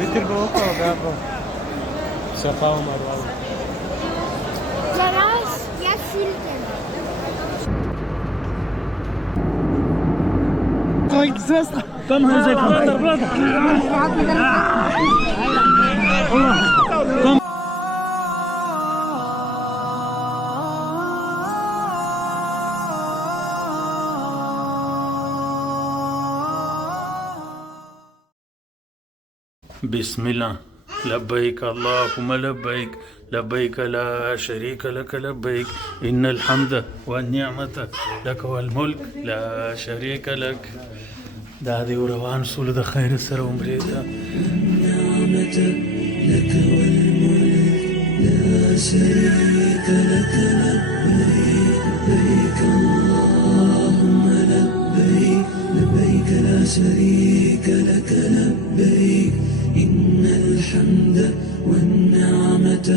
Wytyrboko, brawo. Siapa Umar wow. Zaraz ja silken. Oj, zostaw! Tam brother, brother. Come. بسم الله لبيك اللهم لبيك لبيك لا شريك لك لبيك إن الحمد والنعمة لك والملك لا شريك لك دادي وروان سولد خير سر عمريتا النعمة لك والملك لا شريك لك لبيك لبيك اللهم لبيك لبيك لا شريك لك لبيك إن الحمد والنعمة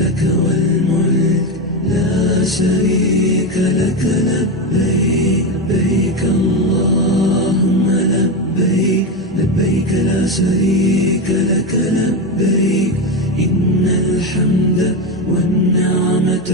لك والملك لا شريك لك لبيك لبيك اللهم لبيك لبيك لا شريك لك لبيك إن الحمد والنعمة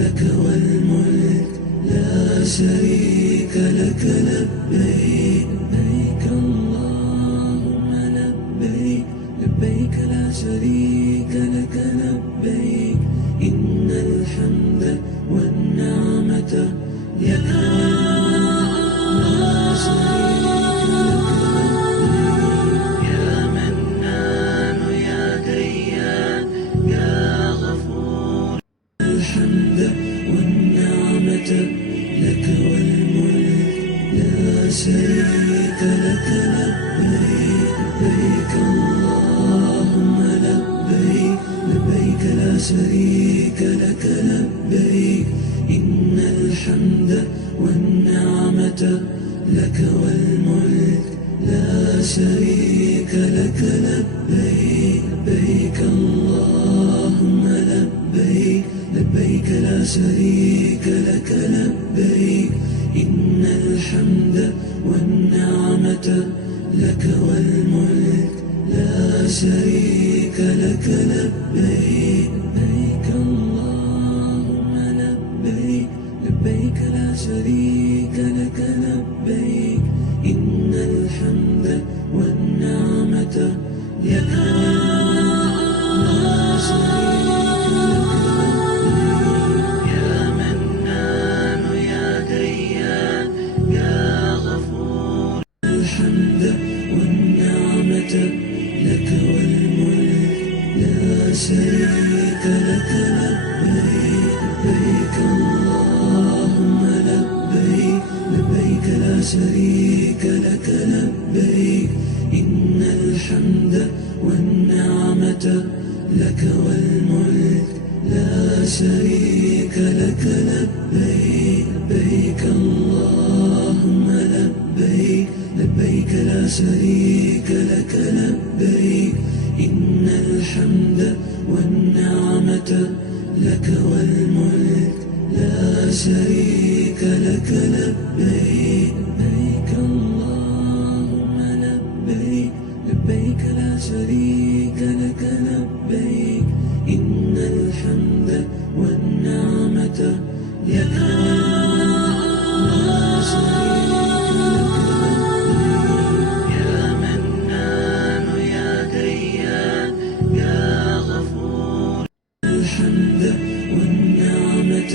لك والملك لا شريك لك لبيك لبيك اللهم لبيك لبيك لا شريك لك لبيك إن الحمد والنعمة لك لا شريك لك يا منان يا ديان يا غفور الحمد والنعمة لك والملك لا شريك لك لبيك لبيك اللهم لبيك لبيك لا شريك لك لبيك إن الحمد والنعمة لك والملك لا شريك لك لبيك لبيك اللهم لبيك لبيك لا شريك لك لبيك إن الحمد والنعمة لك والملك لا شريك لك لبيك لبيك اللهم لبيك لبيك لا شريك لك لبيك إن الحمد والنعمة لك لا شريك لك يا منان يا ديان يا غفور الحمد والنعمة لك والملك لا شريك لك لبيك لبيك اللهم لبيك لبيك لا شريك لك لبيك إن الحمد والنعمة لك والملك لا شريك لك لبيك لبيك اللهم لبيك لبيك لا شريك لك لبيك إن الحمد والنعمة لك والملك لا شريك لك لبيك لبيك اللهم لبيك لبيك لا شريك لك لبيك إن الحمد والنعمة لك لا شريك لك يا منان يا ديان يا غفور الحمد والنعمة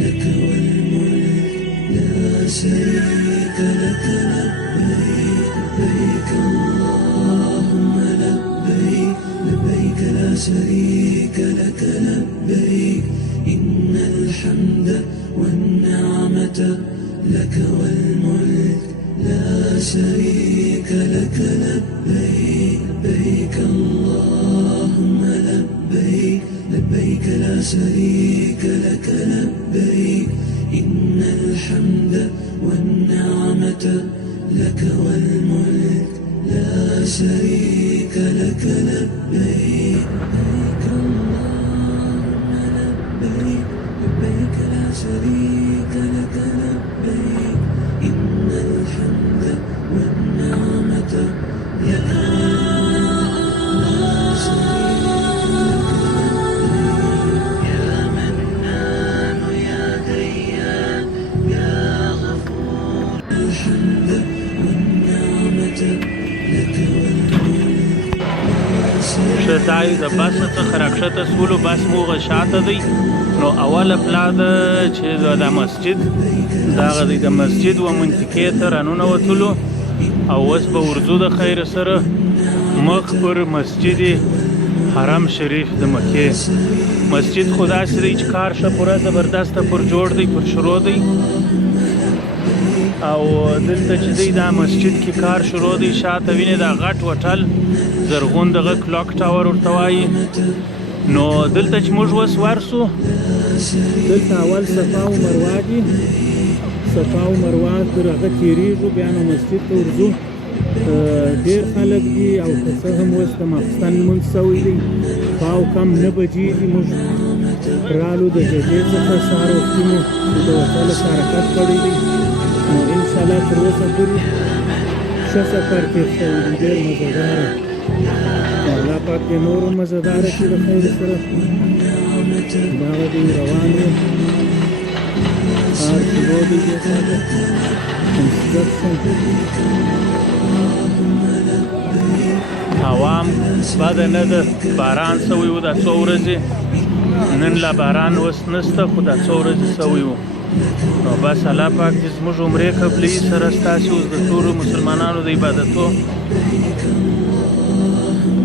لك والملك لا شريك لك لبيك لبيك اللهم لبيك لبيك لا شريك لك لبيك إن الحمد والنعمة لك والملك لا شريك لك لبيك لبيك اللهم لبيك لبيك لا شريك لك لبيك إن الحمد والنعمة لك والملك لا شريك لك لبيك لبيك اللهم لبيك لبيك لا شريك لك لبيك إن الحمد والنعمة لك شدای د بس څخه راکښته سولو بس موغه شاته دی نو اوله پلا ده چې د مسجد دغه دی د مسجد و منطقې ته راننوتلو او اوس به ورځو د خیر سره مخ پر مسجد حرم شریف د مکې مسجد خو داسې دی چې کار ښه پوره زبردسته پر جوړ دی پر شروع دی او دلته چې دی دا مسجد کې کار شروع دی شاته وینې دا غټ وټل زرغون دغه کلاک ټاور ورته وایي نو دلته چې موږ اوس ورسو دلته اول صفا او مروه دي صفا او مروه تر هغه تېرېږو بیا نو مسجد ته ورځو ډېر خلک دي او که څه هم اوس د ماخستن لمونځ سوی دی پاو کم 9 بجې دي موږ رالو د ججې څخه سهار وختي مو د وتلو حرکت کړی دی نو انشاءالله تر اوسه پورې ښه سفر تېر شوی دی ډېر مزهداره الله پاک دې نور هم مزهداره کړي د خیر سره دغه دی روان یو کار شروع دی دې ساته کنسټرکشن هوا هم بده نه ده باران سوی و دا څو ورځې نن لا باران اوس نشته خو دا څو ورځې سوی و نو بس الله پاک دې زموږ عمرې قبلې سره ستاسې اوس د ټولو مسلمانانو د عبادتو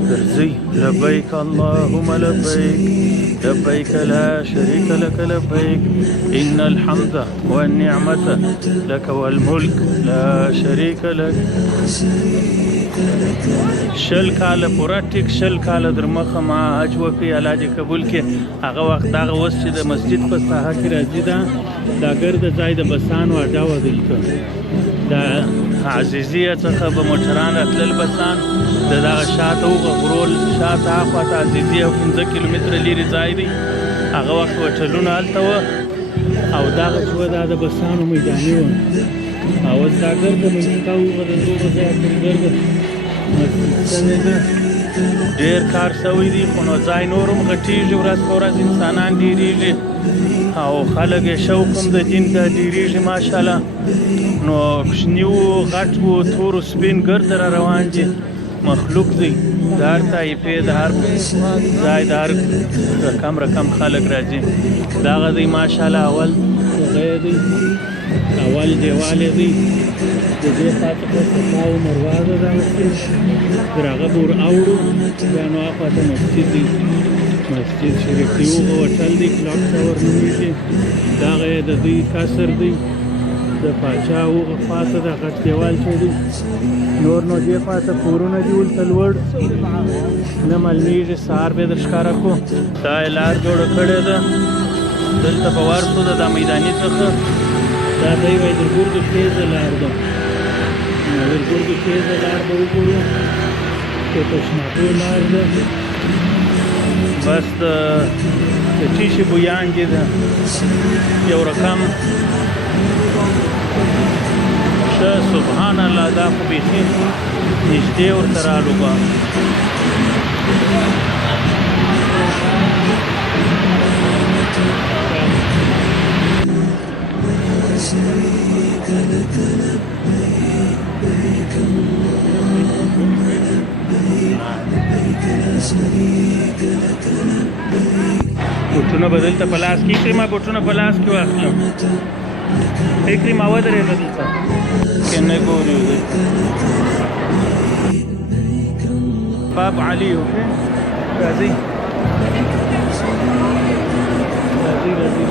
درځئ لبیک اللهم لبیک لبیک لا شریک لک لبیک ان الحمد والنعمة لك والملك لا شریک لک شل کاله پوره ټیک شل کاله در مخه ما حج وکړي الله دې قبول کړي هغه وخت دغه اوس چې د مسجد په ساحه کې راځي دا ګرده ځای د بسانو اډه وه دلته د عزیزیه څخه به موټران راتلل بسان د دغه شاته وغغرول شاته هاخواته عزیزیه 15 کیلومتره لرې ځای دی هغه وخت هوټلونه هلته وه او دغه چې وه دا د بسانو میداني وه او اوس دا ګرده منطقه وغځېدو به ځای پورې ګرده مسجد شوې ده ډېر کار شوی دی خو نو ځای نور هم غټېږي ورځ په ورځ انسانان ډېرېږي او خلک یې شوق هم د دین ته ډېرېږي ماشاءالله نو کوچني وو غټ وو تور و سپین ګرده را روان دي مخلوق دی د هر طایفې د هر ځای د هر رقم خلک راځي دغه دی ماشاءالله اول هغه دی اول دیوال دی د دې خواته په صفا او مروه ده دغه سیند تر هغه به ور اوړو بیا نو هاخواته مسجد دی مسجد شریف دی هغه هوټل دی کلاک ټاور نومیږي دغه یې د دوی قصر دی د پاچا هغه خواته د غټ دیوال چې دی نور نو دې خواته کورونه دي ولته لوړ نه معلومیږي سهار به در ښکاره کړو دا یې لار جوړه کړې ده دلته به ورسو د دا میداني څخه دا دی وایي درګردو تیزه لار ده درګردو تیزه لار به وګورو چې تشناقو لار ده بس د ټیشي بویانګې ده یو رقم ښه سبحان الله دا خو بیخي نږدې ورته رالو به بوټونه به دلته په لاس کې کړي ما بوټونه په لاس کې واخلم کړي ما ودرېږه دلته که نه ګوري باب علي اوکې راځئ راځئ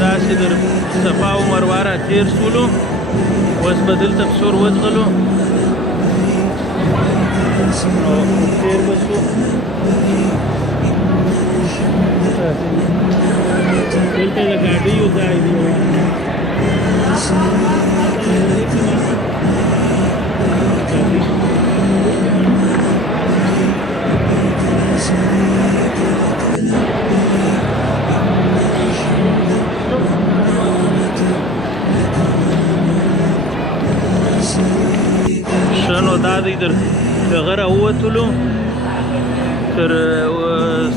داسې در صفا او مروه را تېر شولو اوس به دلته په سور وځغلو نو تېر به شو دلته د ګاډیو ځای دی دی دغه راووتلو تر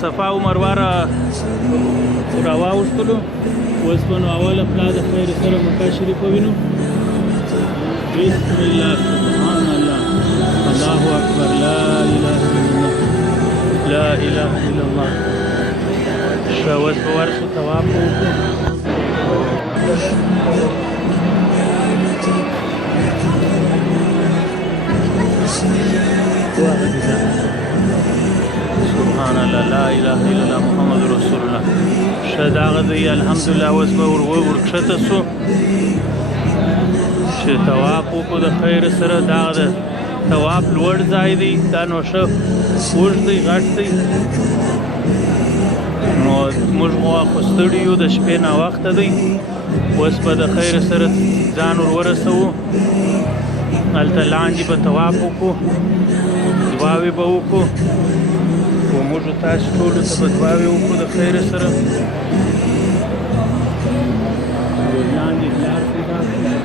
صفا او مروه راواوښتلو. اوس به نو اوله پلا د خیر سره مکه شریفه وینو. بسم الله سبحان الله الله اکبر لا اله الا الله لا اله الا الله. ښه اوس به ورشو طواف وکړو. سبحان الله لا اله الا الله محمد رسول الله. ښه دغه دی الحمدلله. اوس به ورکښته سو چې طواف وکړو د خیر سره. دغه د طواف لوړ ځای دی، دا نو ښه اوږد دی، غټ دی. نو موږ خو ستړي یو، د شپې ناوخته دی. اوس به د خیر سره ځان ورسوو. هلته لاندې به طواف وکړو، دعاوې به وکړو. خو موږ تاسو ټولو ته به دعاوې وکړو د خیر سره. لاندې لار پیدا کړو.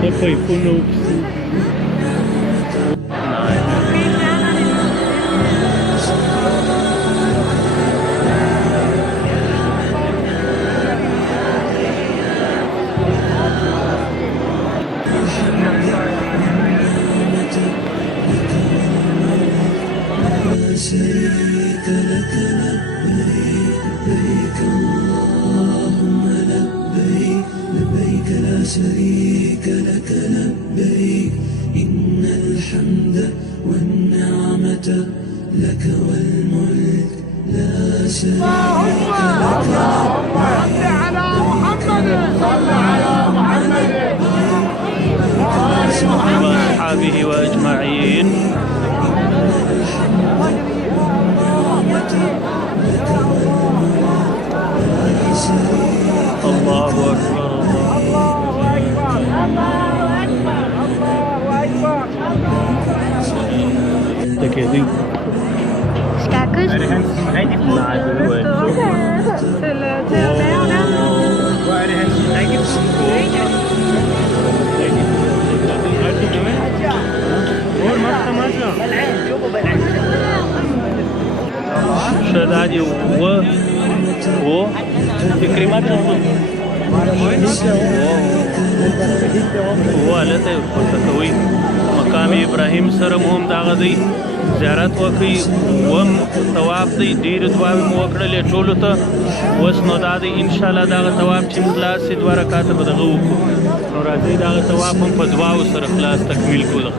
څه پایپونه وکړو. شريك لك لبيك لبيك اللهم لبيك لبيك لا شريك لك لبيك إن الحمد والنعمة لك والملك لا شريك لك. اللهم صل على محمد صل على محمد وأصحابه وأجمعين. الله أكبر الله أكبر الله أكبر الله أكبر. تكيدي Stakkels. Nej, det var ikke. Til at lave den. Hvor er det hans rigtig شدادي و تكريمات والته ورته مقام ابراهيم سره هم دغه دی زیارت وکي وم طواف دی ډیر دعاوې مو وکړلې ټولو ته. اوس نو دا دی ان شاء الله دغه طواف چې خلاص سي 2 رکعاته به دغه وکړو. نو راځي دغه طواف هم په دعاو سره خلاص تکمیل کړو.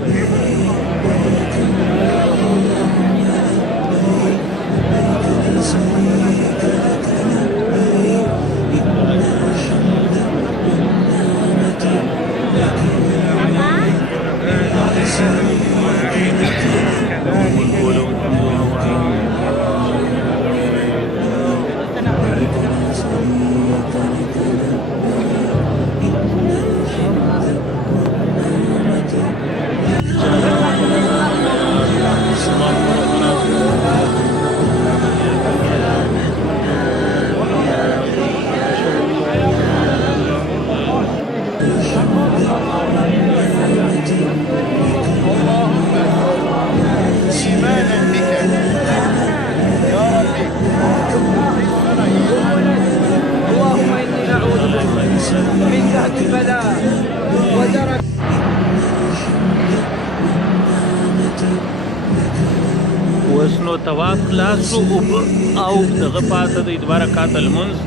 وسنو طواف خلاص او دغه پاته د 2 رکعات المنز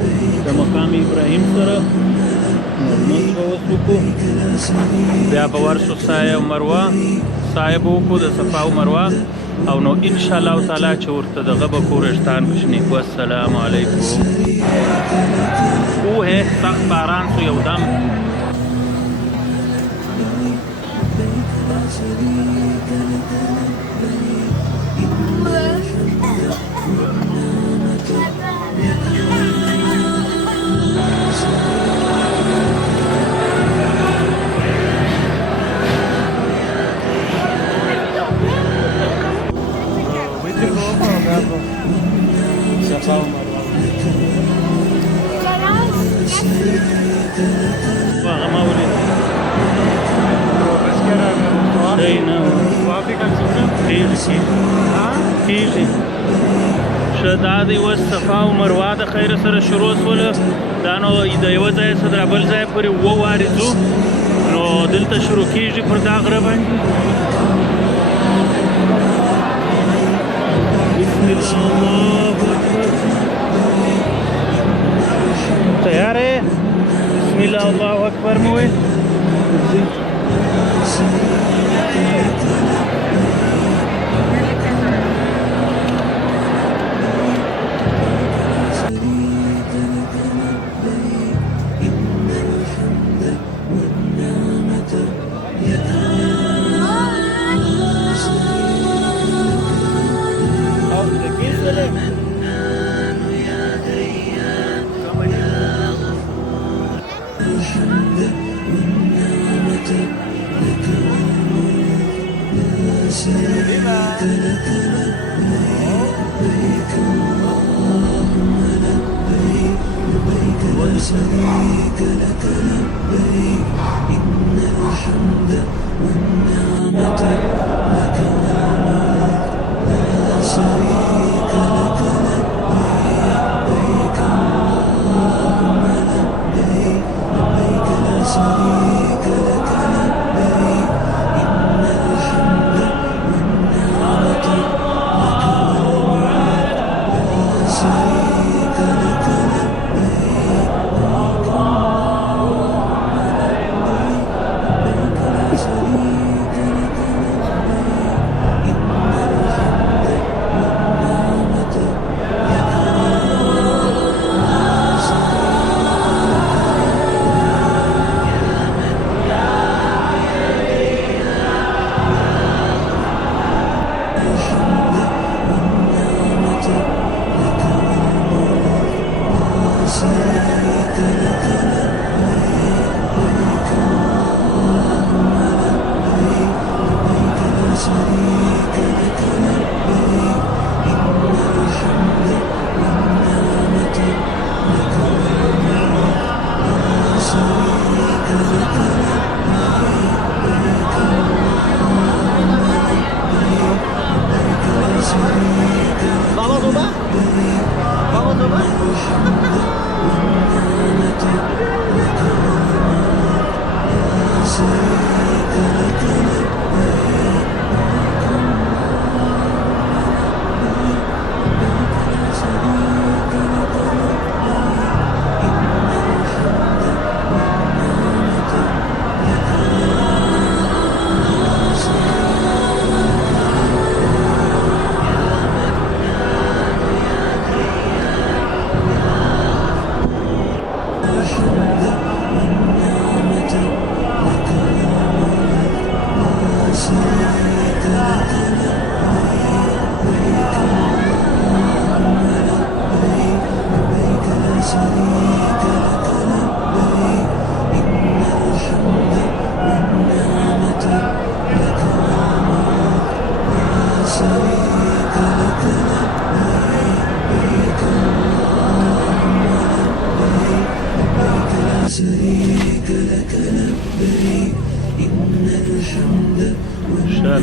د مقام ابراهيم سره منز به وسوکو. بیا به ورشو سایه او مروه صاحب وکړو د صفا او مروه او نو ان شاء الله تعالی چې ورته دغه به کورشتان بشنی. والسلام علیکم. او هه سخت باران سو یو دم صفا و مروه. هغه ما ولید شی نه وافقا چې کېږي ښه دا دی اوس صفا او مروه د خیره سره شروع شوله دا نو د یوه ځایه څخه تر بل ځایه پورې 7 وارې ځو نو دلته شروع کېږي پر دا غره باندې بسم الله تیار ہے بسم الله الله اکبر مو وي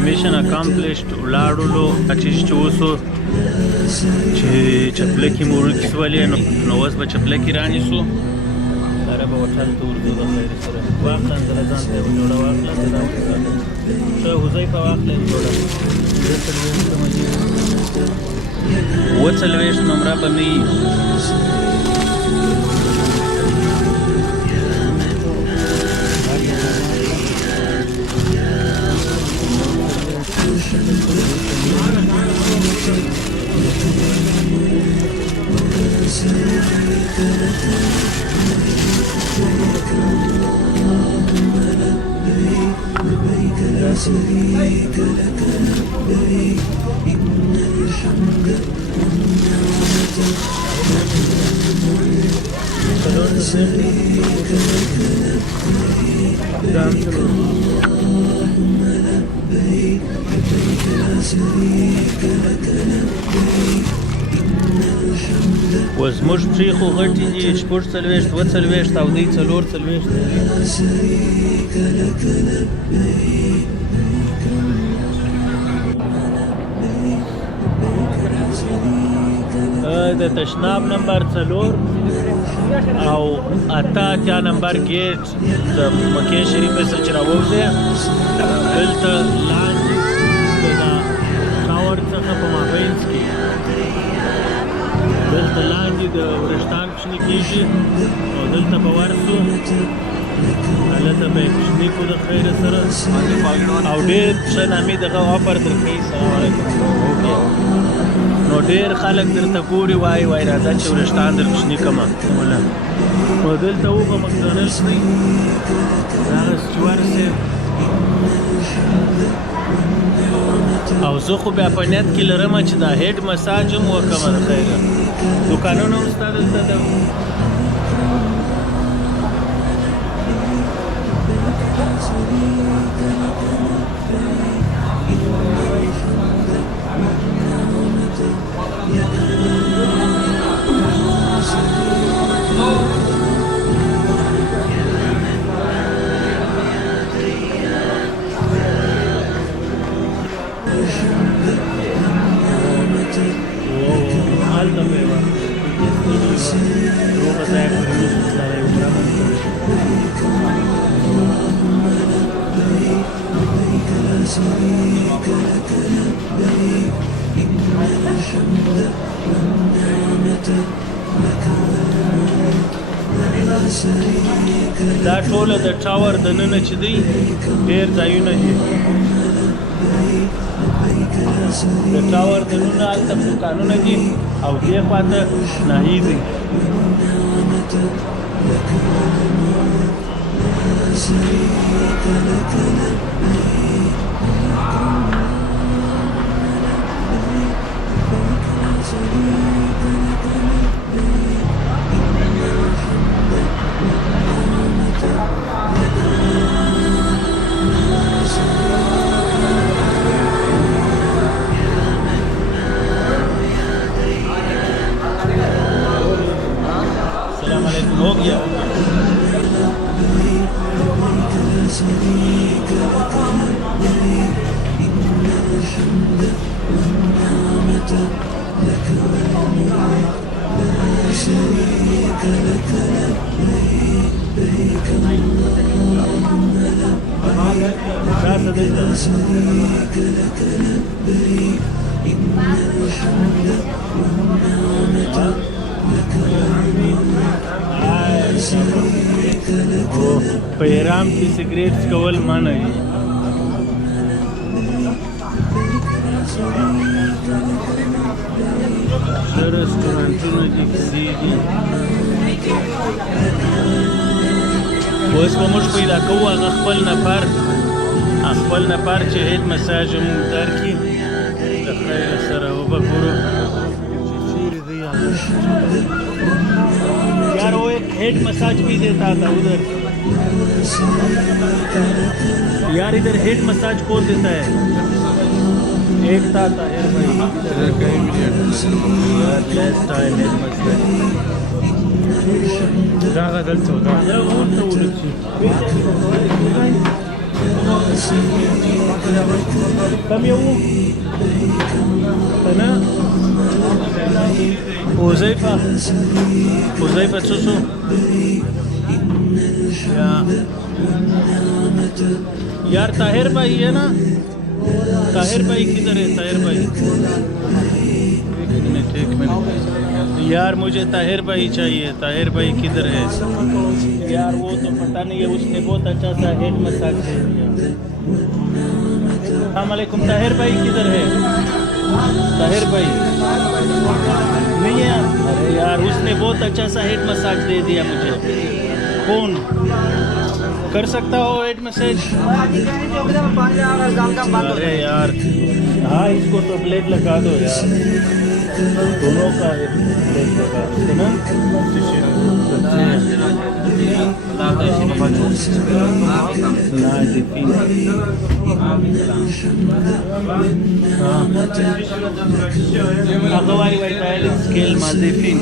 میشن اکامپلیشډ ولاړولو اچیش چې اوسو چې چپلکې مو ورکې سولې نو اوس به چپلکې رانیسو سره به هوټل ته ورځو د خیر سره واخله اندله ځان ته یوه جوړه واخله زه دا ښه حذیفه واخله یوه جوړه 40 نمره به مې وزموږ پښې خو غټې دي 40 42 او دی 44 د تشناب نمبر 4 او اتیا نمبر گیټ د مکې شریفه څخه چې راوځي دلته لاندې د ټاور څخه په مابینځ کې دلته لاندې د ورشتان کوچني کېږي او دلته به ورسو هلته به یې کوچني کړو د خیره سره او ډېر ښه نامې دغه آفر درکوي. سلام علیکم. نو ډېر خلک درته ګوري وایي راځه چې ورشتان در کوچني کړمه. نو دلته و به مکډونلډز دی دغه سټیوارډ صاحب او زه خو بیا په نیت کې لرم چې دا هیډ مساج هم وکړم د خیره. دوکانونه هم ستا دلته ده. دا ټوله د ټاور د ننه چې دی ډېر ځایونه دي. د ټاور د ننه هلته دوکانونه دي او دې خواته ناهي دي. हो गया. په ایران کې سګریټ څکول منع دي. ښه رسټورانټونه دي، کیسې دي. اوس به موږ پیدا کوو هغه خپل نفر چې هیډ مساج هم درکړي د خیر سره وبګورو چې چیرې دی. यार वो एक head massage भी देता था उधर. यार इधर हेड मसाज कौन देता है? एक था यार भाई लेस टाइम हेड मसाज ज़्यादा गलत होता है. कम ये वो है ना. Huzaifa Susu यार ताहिर भाई है ना. ताहिर भाई किधर है? ताहिर भाई एक मिनट यार मुझे ताहिर भाई चाहिए. ताहिर भाई किधर है यार? वो तो पता नहीं है. उसने बहुत अच्छा सा हेड मसाज दे दिया. अस्सलाम वालेकुम. ताहिर भाई किधर है? ताहिर भाई नहीं है. अरे यार उसने बहुत अच्छा सा हेड मसाज दे दिया मुझे. कौन कर सकता हो हेड मसाज? अरे यार हाँ इसको तो ब्लेड लगा दो यार. दोनों का ब्लेड लगा दो ना. Agawari vai trial scale Maldives.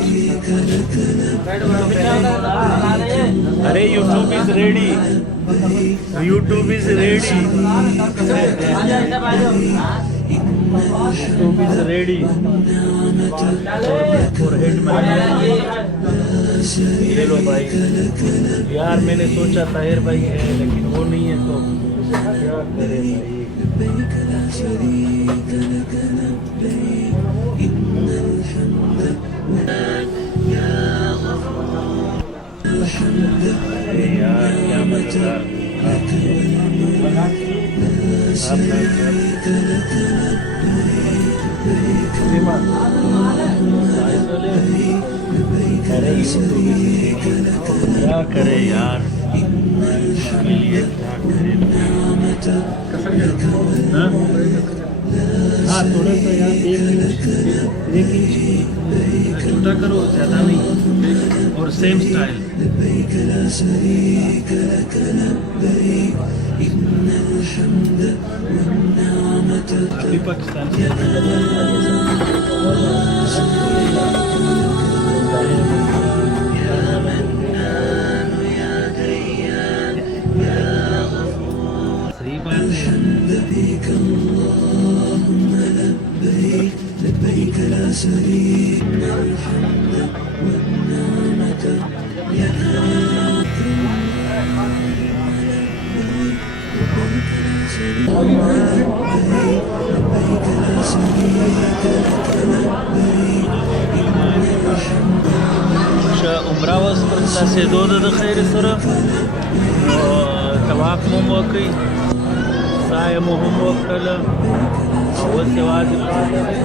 अरे YouTube is ready. YouTube is ready. Stove is ready for head massage. ये लो भाई यार, मैंने सोचा ताहिर भाई है लेकिन वो नहीं है, तो क्या करे भाई। لبيك لا شريك لك لبيك إن الحمد अरे यार क्या मजेदार। क्या करे यार, इसके लिए क्या करे। हाँ? हाँ थोड़ा सा यार, 1 इंच छोटा करो, ज़्यादा नहीं, और सेम स्टाइल। لبيك لا شريك لك لبيك إن الحمد والنعمة अभी पाकिस्तान से सही बात है। لبيك اللهم لبيك لبيك لا شريك الحمد والنعمة لك لبيك لا شريك لك لبيك عمره واس پر تاسېدو ده د خیر سره، طواف مو هم وکړئ، ساه یې مو هم وکړله، او اوس یوازې پاتې دی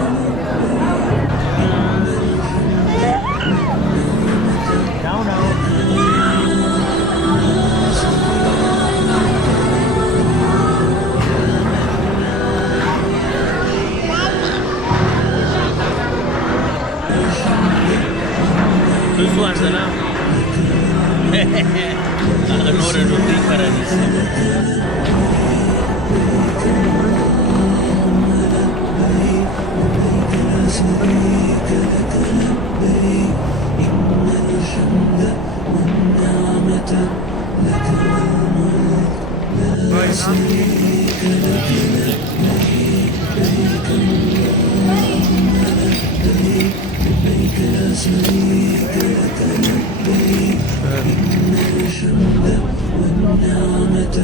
Down now. This one's enough. هغه نورې ډوډۍ پرانیسي. شريك لك لبيك إن الحمد والنعمة لك والملك لا شريك لك لبيك لبيك اللهم لبيك لبيك لا شريك لك لبيك إن الحمد والنعمة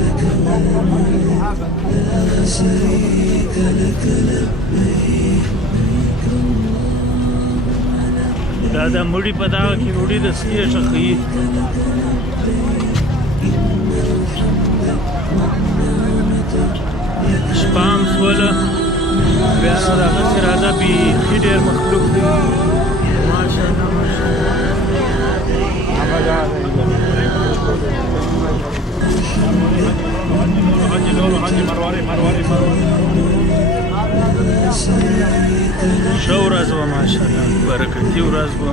لك والملك لا شريك لك لبيك دا د مړي په دغه کې وړي د سکې شخې شپام سوله بیا نو د هغه چې راځه بیخي ډېر مخلوق دی ماشاءالله ښه ورځ وه ماشاءالله برکتي ورځ وه